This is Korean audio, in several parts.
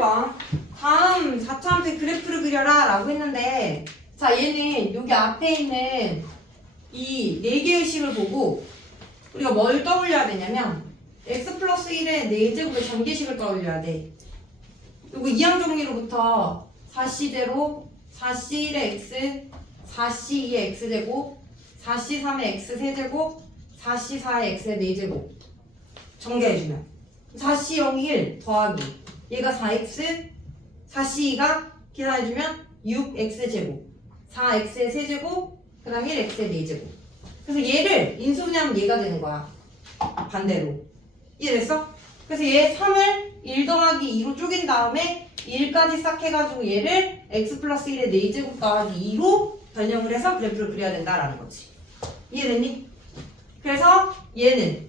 1번 다음 4차원의 그래프를 그려라 라고 했는데 자 얘는 여기 앞에 있는 이 4개의 식을 보고 우리가 뭘 떠올려야 되냐면 x 플러스 1의 4제곱의 전개식을 떠올려야 돼. 요거 이항정리로부터 4c제로 4c1의 x 4c2의 x제곱 4c3의 x 세제곱 4c4의 x의 4제곱 전개해주면 4c 0 1 더하기 얘가 4x 4c2가 계산해주면 6x제곱 4x의 세제곱 그 다음 1x의 4제곱 그래서 얘를 인수분해하면 얘가 되는 거야 반대로 이해됐어? 그래서 얘 3을 1 더하기 2로 쪼갠 다음에 1까지 싹 해가지고 얘를 x 플러스 1의 4제곱 더하기 2로 변형을 해서 그래프를 그려야 된다라는 거지 이해됐니? 그래서 얘는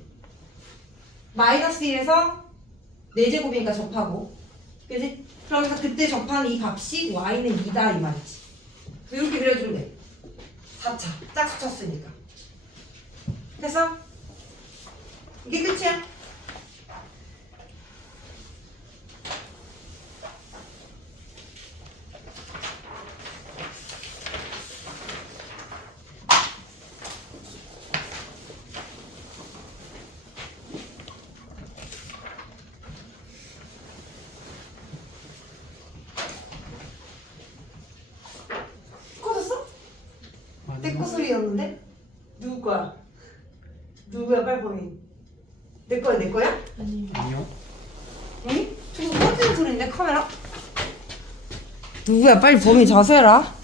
마이너스 1에서 4제곱이니까 접하고. 그지? 그러면서 그때 접하는 이 값이 y는 2다 이 말이지. 이렇게 그려주면 돼. 4차. 짝 붙였으니까. 됐어? 이게 끝이야 꺼졌어? 내거 소리였는데? 누구 거야? 누구야 빨리 범인 내 거야 내 거야? 아니요. 아니? 저거 꺼지는 소리인데 카메라? 누구야 빨리 범인 자수해라